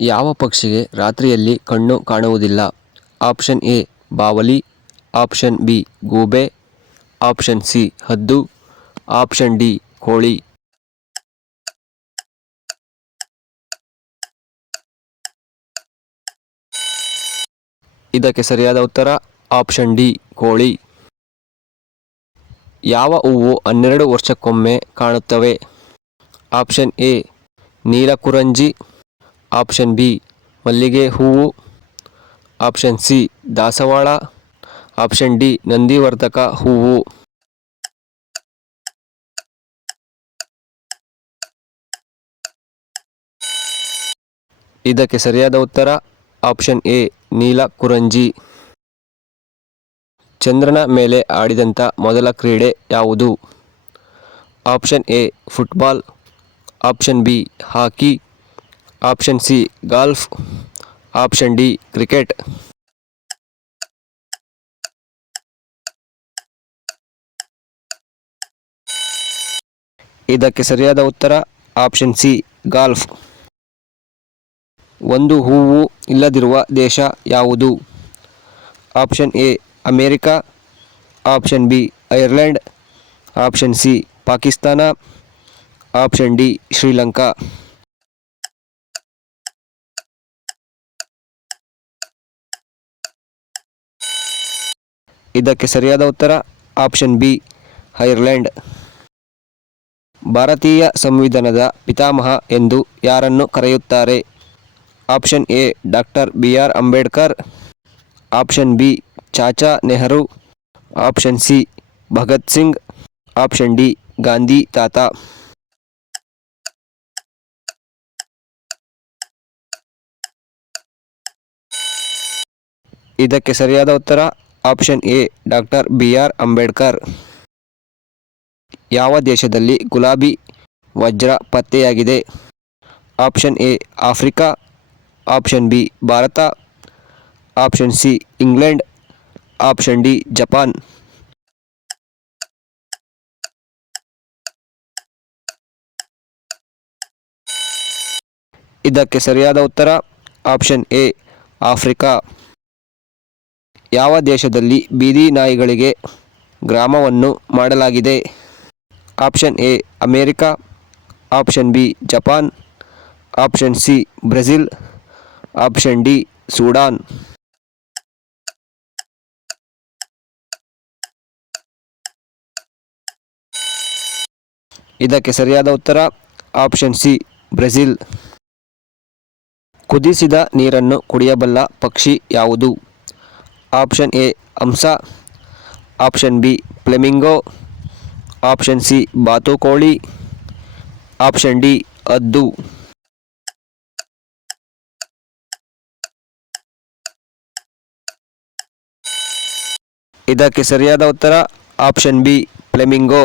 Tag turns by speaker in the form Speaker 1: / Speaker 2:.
Speaker 1: ಯಾವ ಪಕ್ಷಿಗೆ ರಾತ್ರಿಯಲ್ಲಿ ಕಣ್ಣು ಕಾಣುವುದಿಲ್ಲ? ಆಪ್ಷನ್ ಎ, ಬಾವಲಿ. ಆಪ್ಷನ್ ಬಿ, ಗೂಬೆ. ಆಪ್ಷನ್ ಸಿ, ಹದ್ದು. ಆಪ್ಷನ್ ಡಿ, ಕೋಳಿ. ಇದಕ್ಕೆ ಸರಿಯಾದ ಉತ್ತರ, ಆಪ್ಷನ್ ಡಿ, ಕೋಳಿ. ಯಾವ ಹೂವು ಹನ್ನೆರಡು ವರ್ಷಕ್ಕೊಮ್ಮೆ ಕಾಣುತ್ತವೆ? ಆಪ್ಷನ್ ಎ, ನೀಲಕುರಂಜಿ. ಆಪ್ಷನ್ ಬಿ, ಮಲ್ಲಿಗೆ ಹೂವು. ಆಪ್ಷನ್ ಸಿ, ದಾಸವಾಳ. ಆಪ್ಷನ್ ಡಿ, ನಂದಿವರ್ಧಕ ಹೂವು. ಇದಕ್ಕೆ ಸರಿಯಾದ ಉತ್ತರ, ಆಪ್ಷನ್ ಎ, ನೀಲ ಕುರಂಜಿ. ಚಂದ್ರನ ಮೇಲೆ ಆಡಿದಂಥ ಮೊದಲ ಕ್ರೀಡೆ ಯಾವುದು? Option A, football. Option B, hockey. Option C, golf. Option D, cricket. ಇದಕ್ಕೆ ಸರಿಯಾದ ಉತ್ತರ, ಆಪ್ಷನ್ ಸಿ, ಗಾಲ್ಫ್. ಒಂದು ಹೂವು ಇಲ್ಲದಿರುವ ದೇಶ ಯಾವುದು? Option A, America. Option B, Ireland. Option C, Pakistan. Option D, Sri Lanka. ಇದಕ್ಕೆ ಸರಿಯಾದ ಉತ್ತರ ಆಪ್ಷನ್ ಬಿ ಐರ್ಲೆಂಡ್ ಭಾರತೀಯ ಸಂವಿಧಾನದ ಪಿತಾಮಹ ಎಂದು ಯಾರನ್ನು ಕರೆಯುತ್ತಾರೆ? Option A, doctor B R Ambedkar. Option B, Chacha Nehru. Option C, Bhagat Singh. Option D, Gandhi ತಾತ. ಇದಕ್ಕೆ ಸರಿಯಾದ ಉತ್ತರ option A, doctor B R Ambedkar. ಯಾವ ದೇಶದಲ್ಲಿ ಗುಲಾಬಿ ವಜ್ರ ಪತ್ತೆಯಾಗಿದೆ? Option A, Africa. Option B, Bharat. Option C, England. Option D, Japan. ಇದಕ್ಕೆ ಸರಿಯಾದ ಉತ್ತರ, ಆಪ್ಷನ್ ಎ, ಆಫ್ರಿಕಾ. ಯಾವ ದೇಶದಲ್ಲಿ ಬೀದಿ ನಾಯಿಗಳಿಗೆ ಗ್ರಾಮವನ್ನು ಮಾಡಲಾಗಿದೆ? Option A, America. Option B, Japan. Option C, Brazil. Option D, Sudan. ಇದಕ್ಕೆ ಸರಿಯಾದ ಉತ್ತರ, ಆಪ್ಷನ್ ಸಿ, ಬ್ರೆಜಿಲ್. ಕುದಿಸಿದ ನೀರನ್ನು ಕುಡಿಯಬಲ್ಲ ಪಕ್ಷಿ ಯಾವುದು? Option A Hamsa option B flamingo option C ಬಾತುಕೋಳಿ ಆಪ್ಷನ್ ಡಿ ಅದ್ದು ಇದಕ್ಕೆ ಸರಿಯಾದ ಉತ್ತರ ಆಪ್ಷನ್ ಬಿ ಫ್ಲೆಮಿಂಗೋ